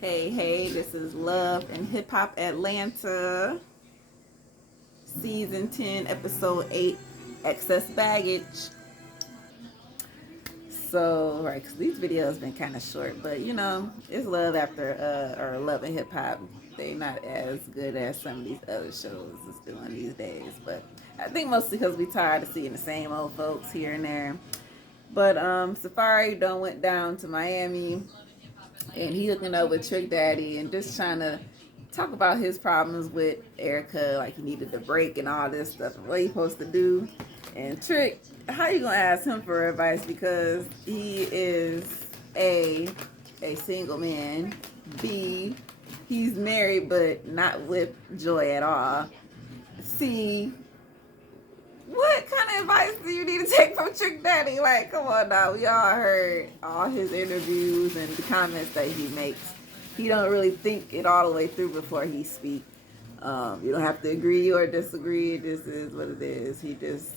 Hey, this is Love and Hip Hop Atlanta, Season 10, Episode 8, Excess Baggage. So, right, because these videos been kind of short, but it's Love after, or Love and Hip Hop. They not as good as some of these other shows is doing these days, but I think mostly because we tired of seeing the same old folks here and there. But Safari done went down to Miami and he hooking up with Trick Daddy and just trying to talk about his problems with Erica, like he needed a break and all this stuff and what he supposed to do. And Trick, how you gonna ask him for advice because he is a single man, B, he's married but not with Joy at all, C, what kind of advice do you need to take from Trick Daddy? Like, come on now. We all heard all his interviews and the comments that he makes. He don't really think it all the way through before he speak. You don't have to agree or disagree. This is what it is. He just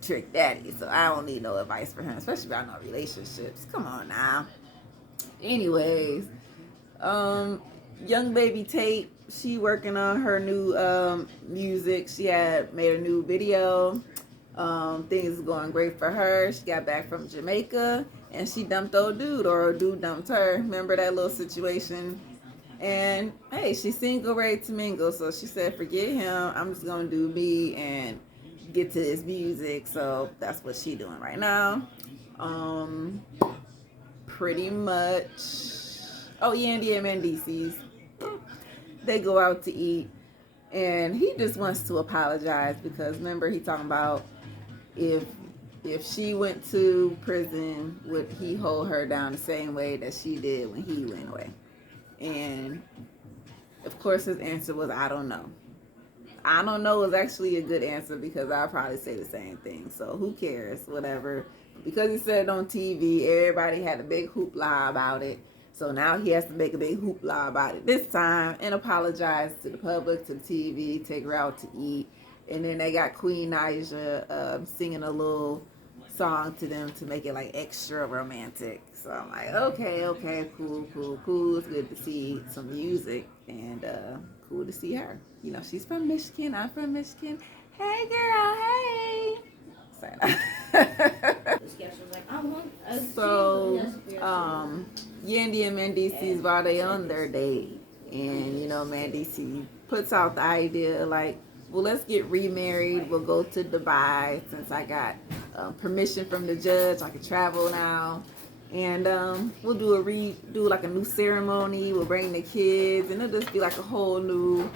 Trick Daddy. So I don't need no advice for him, especially about no relationships. Come on now. Anyways, young baby Tate, she working on her new music. She had made a new video. Things is going great for her. She got back from Jamaica and she dumped old dude, or dude dumped her. Remember that little situation? And hey, she's single, ready to mingle. So she said, forget him. I'm just gonna do me and get to this music. So that's what she doing right now. Pretty much. Oh, Yandy and Mendices, they go out to eat, and he just wants to apologize because remember he talking about if she went to prison, would he hold her down the same way that she did when he went away? And of course his answer was, I don't know. I don't know is actually a good answer because I'll probably say the same thing. So who cares? Whatever. Because he said it on TV, everybody had a big hoopla about it. So now he has to make a big hoopla about it this time and apologize to the public, to the TV, take her out to eat. And then they got Queen Naija singing a little song to them to make it like extra romantic. So I'm like, okay, cool. It's good to see some music and cool to see her. You know, she's from Michigan. I'm from Michigan. Hey, girl. Hey. So, Yandy and Mendices, while they on their date, and Mendices puts out the idea like, well, let's get remarried. We'll go to Dubai since I got permission from the judge. I can travel now, and we'll do like a new ceremony. We'll bring the kids, and it'll just be like a whole new,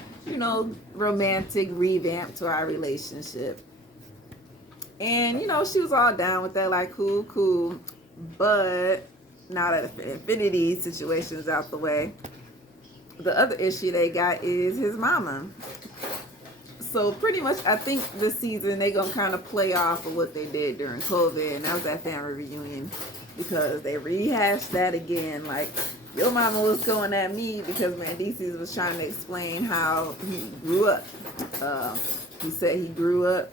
romantic revamp to our relationship. And she was all down with that, like cool. But now that the infinity situation is out the way, the other issue they got is his mama. So pretty much, I think this season they gonna kind of play off of what they did during COVID, and that was that family reunion, because they rehashed that again. Like, your mama was going at me because Mendices was trying to explain how he grew up. He said he grew up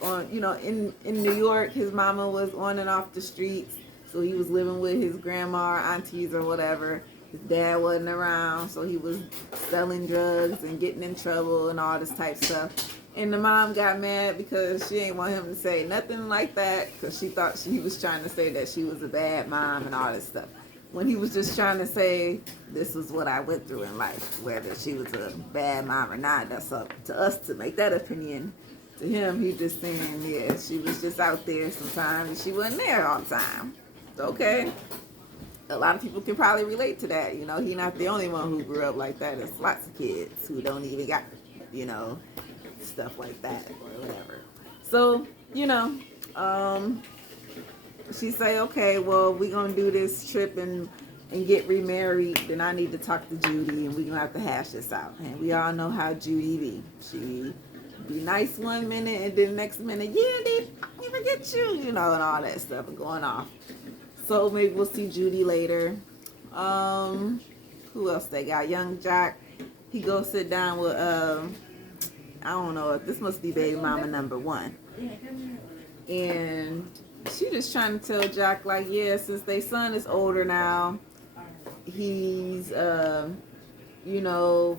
on in New York. His mama was on and off the streets, so he was living with his grandma or aunties or whatever. His dad wasn't around, so he was selling drugs and getting in trouble and all this type stuff. And the mom got mad because she didn't want him to say nothing like that, because she thought he was trying to say that she was a bad mom and all this stuff, when he was just trying to say, this is what I went through in life. Whether she was a bad mom or not, that's up to us to make that opinion. To him, he's just saying, yeah, she was just out there sometimes and she wasn't there all the time. Okay. A lot of people can probably relate to that. He's not the only one who grew up like that. There's lots of kids who don't even got, stuff like that or whatever. So, she say, okay, well, we're going to do this trip and get remarried. Then I need to talk to Judy and we're going to have to hash this out. And we all know how Judy be. She be nice one minute and then the next minute, yeah, I forget you, and all that stuff and going off. So maybe we'll see Judy later. Who else they got? Young Jack. He goes sit down with I don't know, this must be baby mama number 1. And she just trying to tell Jack, like, yeah, since their son is older now, he's, you know,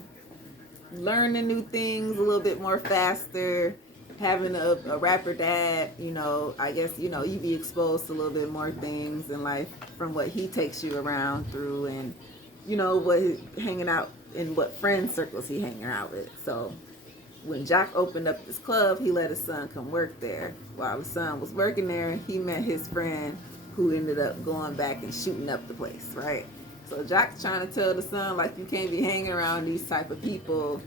learning new things a little bit more faster. Having a rapper dad, you know, I guess, you know, you be exposed to a little bit more things in life from what he takes you around through, and, you know, what hanging out in what friend circles he hanging out with. So when Jock opened up this club, he let his son come work there. While his son was working there, he met his friend who ended up going back and shooting up the place, right? So Jock's trying to tell the son, like, you can't be hanging around these type of people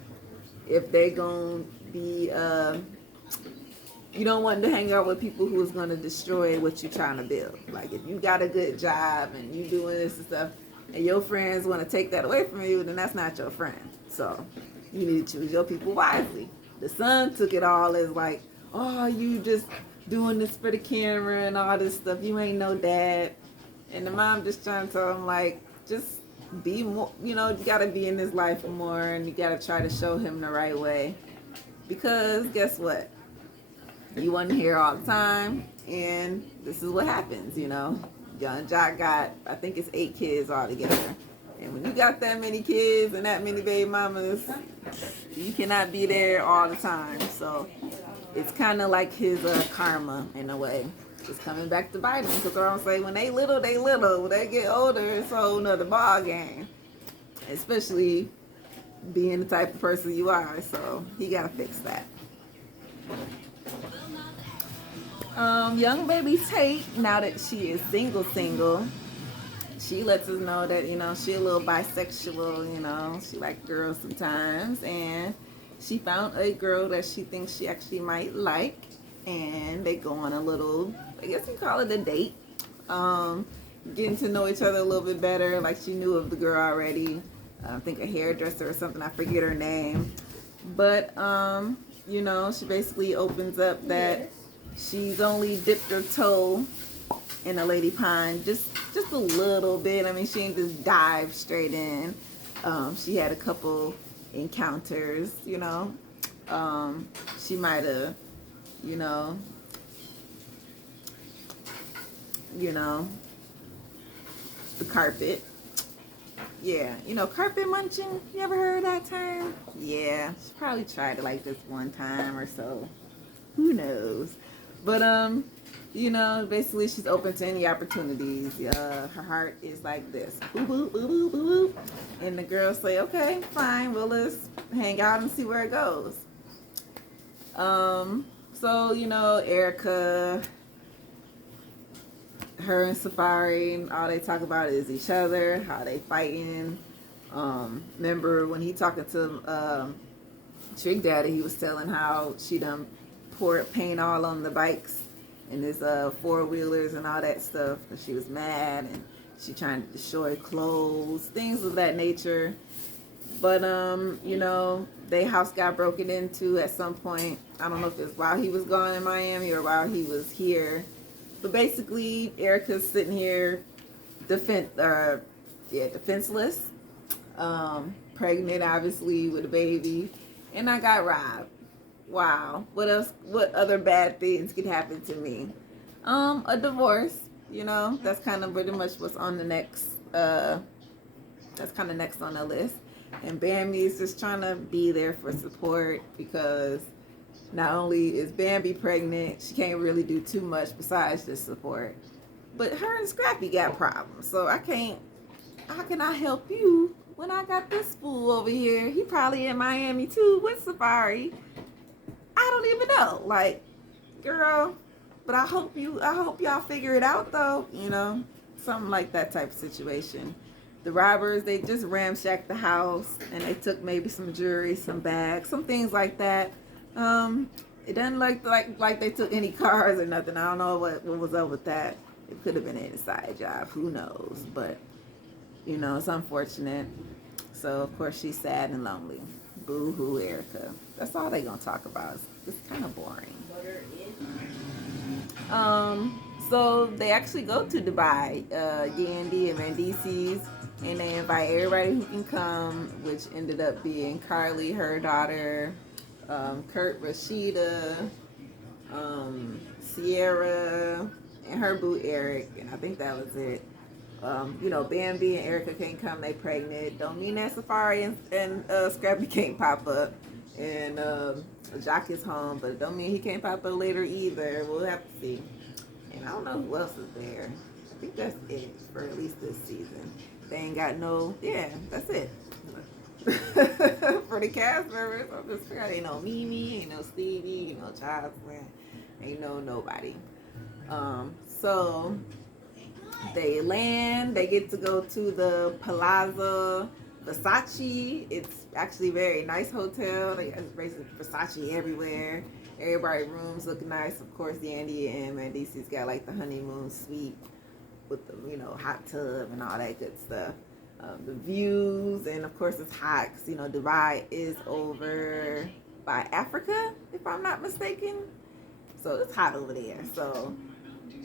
if they gonna be, you don't want to hang out with people who is going to destroy what you're trying to build. Like, if you got a good job and you doing this and stuff, and your friends want to take that away from you, then that's not your friend. So you need to choose your people wisely. The son took it all as like, oh, you just doing this for the camera and all this stuff. You ain't no dad. And the mom just trying to tell him, like, just be more, you know, you got to be in his life more, and you got to try to show him the right way. Because guess what? You wasn't here all the time, and this is what happens, you know. Young Jock got, I think it's 8 kids all together. And when you got that many kids and that many baby mamas, you cannot be there all the time. So it's kind of like his karma in a way. It's coming back to bite him. Because I don't say when they little, they little. When they get older, it's a whole nother ball game. Especially being the type of person you are. So he got to fix that. Young baby Tate, now that she is single, she lets us know that, you know, she a little bisexual, you know, she like girls sometimes, and she found a girl that she thinks she actually might like, and they go on a little, I guess you call it a date, getting to know each other a little bit better, like she knew of the girl already, I think a hairdresser or something, I forget her name, but, you know, she basically opens up that she's only dipped her toe in a lady pond just a little bit. I mean, she didn't just dive straight in. She had a couple encounters, you know. She might have, you know, the carpet. Yeah, you know, carpet munching. You ever heard that term? Yeah, she probably tried it like this one time or so. Who knows? But, you know, basically she's open to any opportunities. Her heart is like this. Boo, boo, boo, boo, boo, boo. And the girls say, okay, fine. Well, let's hang out and see where it goes. So, you know, Erica, her and Safari, all they talk about is each other, how they fighting. Remember when he talking to Trick Daddy, he was telling how she done poured paint all on the bikes and his 4-wheelers and all that stuff. And she was mad and she trying to destroy clothes, things of that nature. But you know, their house got broken into at some point. I don't know if it's while he was gone in Miami or while he was here. But basically, Erica's sitting here defenseless, pregnant obviously with a baby, and I got robbed. Wow. What else? What other bad things could happen to me? A divorce. You know, that's kind of pretty much what's on the next. That's kind of next on the list. And Bambi is just trying to be there for support because not only is Bambi pregnant, she can't really do too much besides just support. But her and Scrappy got problems, so I can't. How can I help you when I got this fool over here? He probably in Miami too with Safari. I don't even know. Like, girl, but I hope y'all figure it out though, you know, something like that type of situation. The robbers, they just ramshacked the house and they took maybe some jewelry, some bags, some things like that. It doesn't like they took any cars or nothing. I don't know what was up with that. It could have been an inside job, who knows, but you know, it's unfortunate. So of course she's sad and lonely. Boo-hoo, Erica. That's all they gonna talk about. It's kind of boring. So they actually go to Dubai, Yandy and Mandisi's, and they invite everybody who can come, which ended up being Carly, her daughter, Kurt, Rashida, Sierra, and her boo Eric, and I think that was it. You know, Bambi and Erica can't come, they pregnant. Don't mean that Safari and Scrappy can't pop up. And Jock is home, but don't mean he can't pop up later either. We'll have to see. And I don't know who else is there. I think that's it for at least this season. They ain't got no, yeah, that's it. For the cast members, I'm just figuring ain't no Mimi, ain't no Stevie, ain't no Jocelyn, ain't no nobody. So they land, they get to go to the Palazzo Versace. It's actually a very nice hotel. They have basically Versace everywhere. Everybody's rooms look nice. Of course, Yandy and Mandisi's got like the honeymoon suite with the, you know, hot tub and all that good stuff. The views, and of course it's hot because, you know, Dubai is over by Africa, if I'm not mistaken. So it's hot over there. So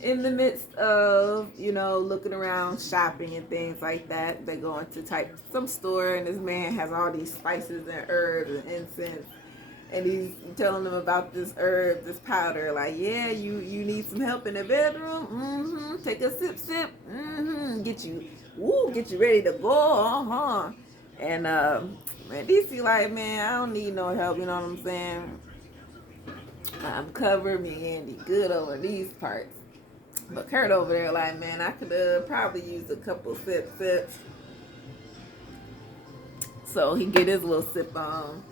in the midst of, you know, looking around, shopping and things like that, they go into type some store, and this man has all these spices and herbs and incense, and he's telling them about this herb, this powder. Like, yeah, you need some help in the bedroom. Take a sip. Get you ready to go. And man, DC like, man, I don't need no help. You know what I'm saying? I'm covered. Me and Andy good over these parts. But Kurt over there like, man, I could probably use a couple sips. So he get his little sip on.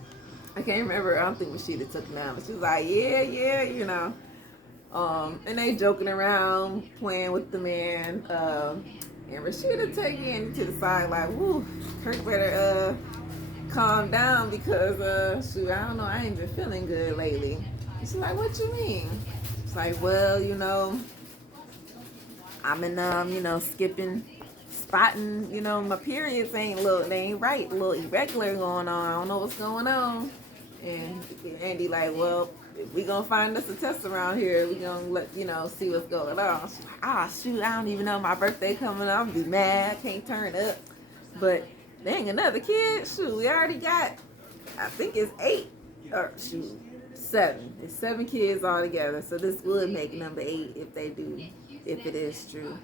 I can't remember. I don't think Rashida took him out, but she was like, yeah, you know. And they joking around, playing with the man. And Rashida take Andy to the side like, woo, Kirk better calm down because shoot, I don't know, I ain't been feeling good lately. And she's like, what you mean? It's like, well, you know, I'm in you know, spotting, you know, my periods they ain't right, a little irregular going on. I don't know what's going on. And Andy like, well, if we gonna find us a test around here, we gonna let, you know, see what's going on. She's like, shoot, I don't even know my birthday coming up. I'm gonna be mad, can't turn up. But dang, another kid, shoot, we already got, I think it's 8, or shoot, 7. It's 7 kids all together. So this would make number 8 if it is true.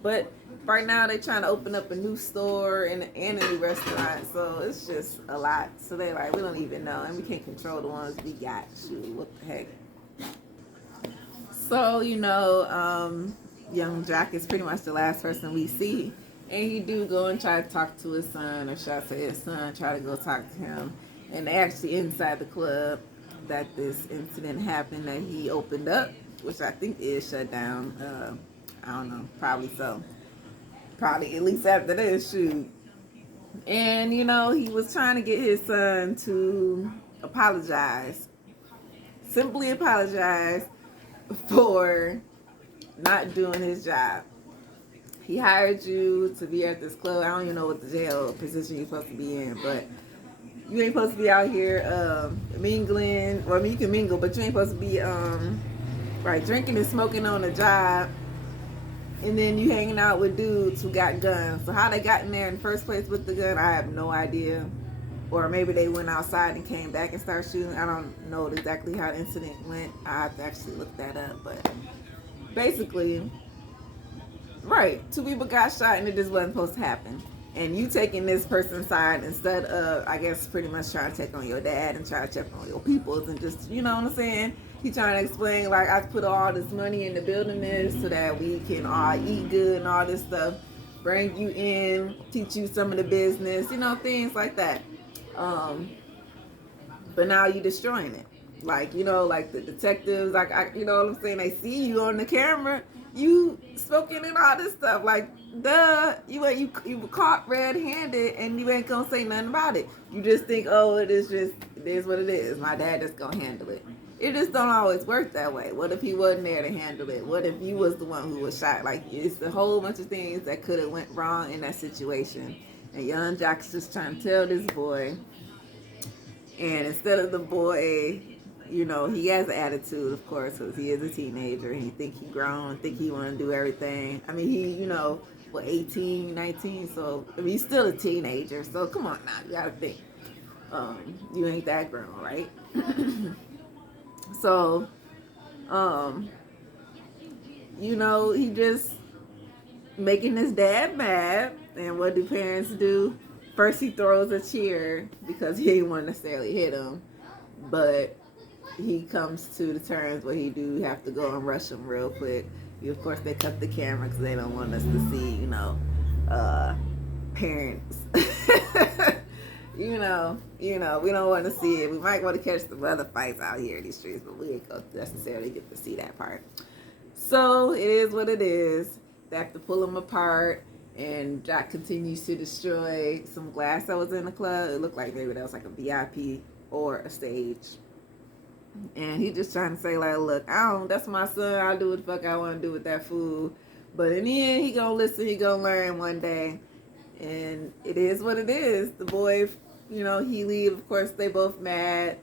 But right now they're trying to open up a new store and a new restaurant, so it's just a lot. So they're like, we don't even know, and we can't control the ones we got. Shoot, what the heck? So, you know, young Jack is pretty much the last person we see, and he do go and try to talk to his son, or should I say his son try to go talk to him, and they actually inside the club that this incident happened that he opened up, which I think is shut down. I don't know, probably so. Probably at least after this shoot. And, you know, he was trying to get his son to apologize. Simply apologize for not doing his job. He hired you to be at this club. I don't even know what the jail position you're supposed to be in, but you ain't supposed to be out here mingling. Well, I mean, you can mingle, but you ain't supposed to be right, drinking and smoking on the job. And then you hanging out with dudes who got guns. So how they got in there in the first place with the gun, I have no idea. Or maybe they went outside and came back and started shooting. I don't know exactly how the incident went. I have to actually look that up. But basically, right, 2 people got shot and it just wasn't supposed to happen. And you taking this person's side instead of, I guess, pretty much trying to check on your dad and try to check on your peoples and just, you know what I'm saying? He trying to explain, like, I put all this money into building this so that we can all eat good and all this stuff. Bring you in, teach you some of the business, you know, things like that. But now you destroying it. Like, you know, like the detectives, like, you know what I'm saying? They see you on the camera, you smoking and all this stuff. Like, duh, you were caught red-handed and you ain't gonna say nothing about it. You just think, oh, it is what it is. My dad just gonna handle it. It just don't always work that way. What if he wasn't there to handle it? What if you was the one who was shot? Like, it's a whole bunch of things that could have went wrong in that situation. And young Jack's just trying to tell this boy. And instead of the boy, you know, he has an attitude, of course, because he is a teenager. And he think he grown, think he want to do everything. I mean, he, you know, 18, 19, so I mean, he's still a teenager. So come on now, you got to think. You ain't that grown, right? So, you know, he just making his dad mad. And what do parents do? First he throws a chair because he didn't want to necessarily hit him, but he comes to the terms where he do have to go and rush him real quick. Of course, they cut the camera because they don't want us to see, parents. We don't want to see it. We might want to catch some other fights out here in these streets, but we ain't gonna necessarily get to see that part. So it is what it is. They have to pull them apart, and Jack continues to destroy some glass that was in the club. It looked like maybe that was like a VIP or a stage. And he just trying to say, like, look, that's my son. I'll do what the fuck I want to do with that food. But in the end, he gonna listen. He gonna learn one day. And it is what it is. The boy, he leave. Of course, they both mad.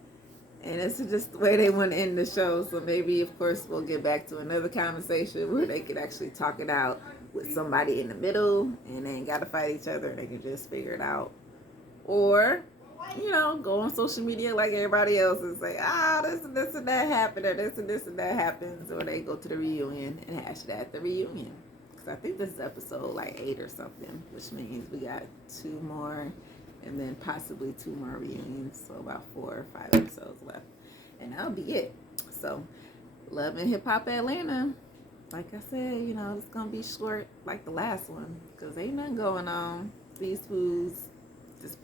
And it's just the way they want to end the show. So maybe, of course, we'll get back to another conversation where they could actually talk it out with somebody in the middle. And they ain't got to fight each other. They can just figure it out. Or, go on social media like everybody else and say, this and that happened. Or this and that happens. Or they go to the reunion and hash it at the reunion. Because I think this is episode like 8 or something. Which means we got 2 more. And then possibly 2 more reunions. So about 4 or 5 episodes left. And that'll be it. So, Love and Hip Hop Atlanta. Like I said, it's going to be short like the last one. Because ain't nothing going on. These fools just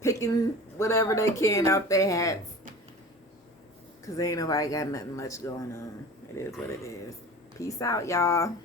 picking whatever they can out their hats. Because ain't nobody got nothing much going on. It is what it is. Peace out, y'all.